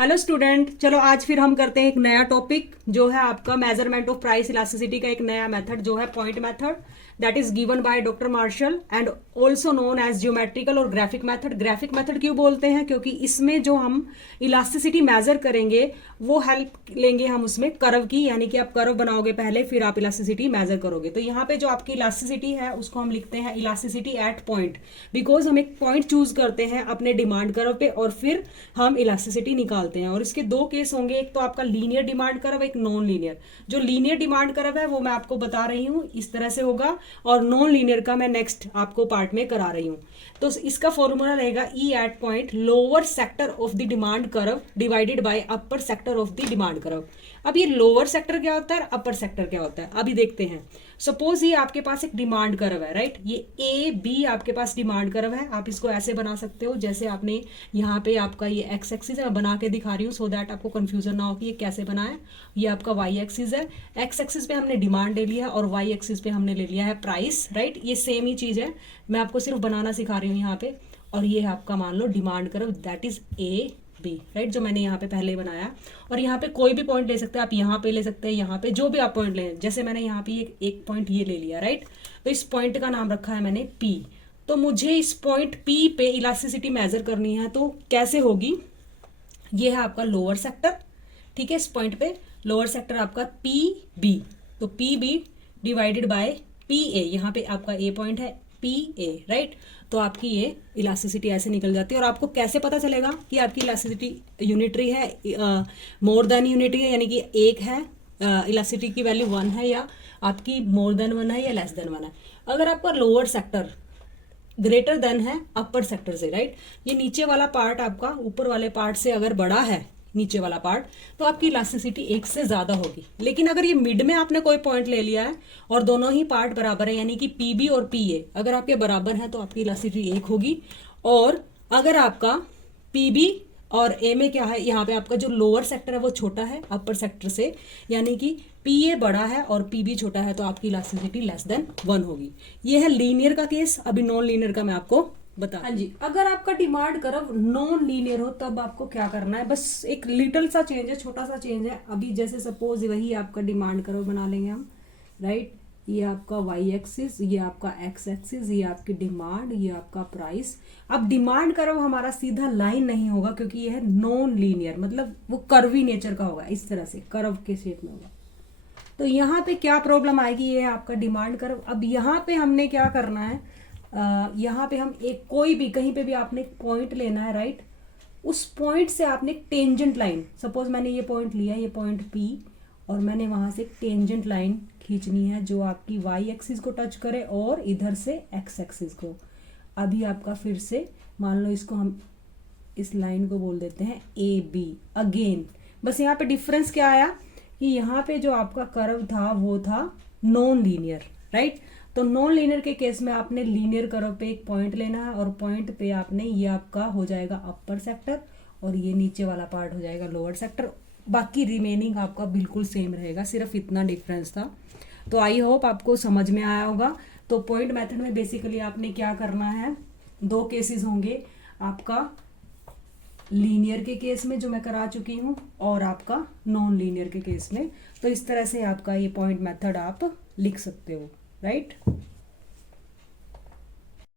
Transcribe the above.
Hello student, चलो आज फिर हम करते हैं एक नया टॉपिक जो है आपका मेजरमेंट ऑफ प्राइस इलास्टिसिटी का एक नया मेथड जो है point method that is given by doctor Marshall and also known as geometrical और ग्राफिक मेथड। ग्राफिक मेथड क्यों बोलते हैं? क्योंकि इसमें जो हम इलास्टिसिटी मेजर करेंगे वो हेल्प लेंगे हम उसमें कर्व की, यानी कि आप कर्व बनाओगे पहले फिर आप इलास्टिसिटी मेजर करोगे। तो यहाँ पे जो आपकी इलास्टिसिटी है उसको हम लिखते हैं इलास्टिसिटी एट पॉइंट, बिकॉज हम एक पॉइंट चूज करते हैं अपने डिमांड कर्व पे और फिर हम इलास्टिसिटी निकालते हैं। और इसके दो केस होंगे, एक तो आपका लीनियर डिमांड कर्व, एक नॉन लीनियर। जो लीनियर डिमांड कर्व है वो मैं आपको बता रही हूँ इस तरह से होगा, और नॉन लीनियर का मैं नेक्स्ट आपको पार्ट में करा रही हूँ। तो इसका फॉर्मूला रहेगा E at point lower sector of the demand curve divided by upper sector of the demand curve. अब ये लोअर सेक्टर क्या होता है, अपर सेक्टर क्या होता है, अभी देखते हैं। सपोज ये आपके पास एक डिमांड कर्व है, राइट। ये ए बी आपके पास डिमांड कर्व है। आप इसको ऐसे बना सकते हो जैसे आपने यहाँ पे आपका ये एक्स एक्सिस है, मैं बना के दिखा रही हूँ सो दैट आपको कंफ्यूजन ना हो कि ये कैसे बना है। ये आपका वाई एक्सिस है, एक्स एक्सिस पे हमने डिमांड ले लिया और वाई एक्सिस पे हमने ले लिया है प्राइस, राइट। ये सेम ही चीज है, मैं आपको सिर्फ बनाना सिखा रही हूँ यहाँ पे। और ये आपका मान लो demand curve that is A B, right, जो मैंने यहाँ पे पहले बनाया। और यहाँ पे कोई भी पॉइंट ले सकते हैं आप, यहाँ पे ले सकते हैं, यहाँ पे जो भी आप पॉइंट ले, जैसे मैंने यहाँ पे एक पॉइंट ये ले लिया, राइट। तो इस पॉइंट का नाम रखा है मैंने पी। तो मुझे इस पॉइंट पी पे इलास्टिसिटी मेजर करनी है, तो कैसे होगी? ये है आपका लोअर सेक्टर, ठीक है। इस पॉइंट पे लोअर सेक्टर आपका पी बी, तो P B divided by P A, यहाँ पे आपका ए पॉइंट है पी ए, राइट। तो आपकी ये इलास्टिसिटी ऐसे निकल जाती है। और आपको कैसे पता चलेगा कि आपकी इलास्टिसिटी यूनिटरी है, मोर देन यूनिटरी है, यानी कि एक है, इलास्टिसिटी की वैल्यू 1 है, या आपकी मोर देन 1 है या लेस देन 1 है। अगर आपका लोअर सेक्टर ग्रेटर देन है अपर सेक्टर से, राइट, ये नीचे वाला पार्ट आपका ऊपर वाले पार्ट से अगर बड़ा है, नीचे वाला पार्ट, तो आपकी इलास्टिसिटी एक से ज्यादा होगी। लेकिन अगर ये मिड में आपने कोई पॉइंट ले लिया है और दोनों ही पार्ट बराबर है, यानी कि पी बी और पी ए अगर आपके बराबर है, तो आपकी इलास्टिसिटी एक होगी। और अगर आपका पी बी और ए में क्या है, यहाँ पे आपका जो लोअर सेक्टर है वो छोटा है अपर सेक्टर से, यानी कि पी ए बड़ा है और पी बी छोटा है, तो आपकी इलास्टिसिटी लेस देन 1 होगी। ये है लीनियर का केस। अभी नॉन लीनियर का मैं आपको बता, हाँ जी। अगर आपका डिमांड कर्व नॉन लीनियर हो तब आपको क्या करना है, बस एक लिटिल सा चेंज है, छोटा सा चेंज है। अभी जैसे सपोज वही आपका डिमांड कर्व बना लेंगे हम, राइट। ये आपका वाई एक्सिस, ये आपका एक्स एक्सिस, ये आपकी डिमांड, ये आपका प्राइस। अब डिमांड कर्व हमारा सीधा लाइन नहीं होगा क्योंकि ये है नॉन लीनियर, मतलब वो कर्वी नेचर का होगा, इस तरह से कर्व के शेप में होगा। तो यहाँ पे क्या प्रॉब्लम आएगी, ये आपका डिमांड कर्व। अब यहाँ पे हमने क्या करना है, यहाँ पे हम एक कोई भी कहीं पे भी आपने पॉइंट लेना है, राइट। उस पॉइंट से आपने टेंजेंट लाइन, सपोज मैंने ये पॉइंट लिया, ये पॉइंट पी, और मैंने वहां से टेंजेंट लाइन खींचनी है जो आपकी वाई एक्सिस को टच करे और इधर से एक्स एक्सिस को। अभी आपका फिर से मान लो इसको हम इस लाइन को बोल देते हैं ए बी अगेन। बस यहाँ पे डिफरेंस क्या आया कि यहाँ पे जो आपका कर्व था वो था नॉन लीनियर, राइट। तो नॉन लीनियर के केस में आपने लीनियर कर्व पे एक पॉइंट लेना है और पॉइंट पे आपने ये आपका हो जाएगा अपर सेक्टर और ये नीचे वाला पार्ट हो जाएगा लोअर सेक्टर। बाकी रिमेनिंग आपका बिल्कुल सेम रहेगा, सिर्फ इतना डिफरेंस था। तो आई होप आपको समझ में आया होगा। तो पॉइंट मेथड में बेसिकली आपने क्या करना है, दो केसेस होंगे, आपका लीनियर के केस में जो मैं करा चुकी हूँ और आपका नॉन लीनियर के केस में। तो इस तरह से आपका ये पॉइंट मेथड आप लिख सकते हो, राइट।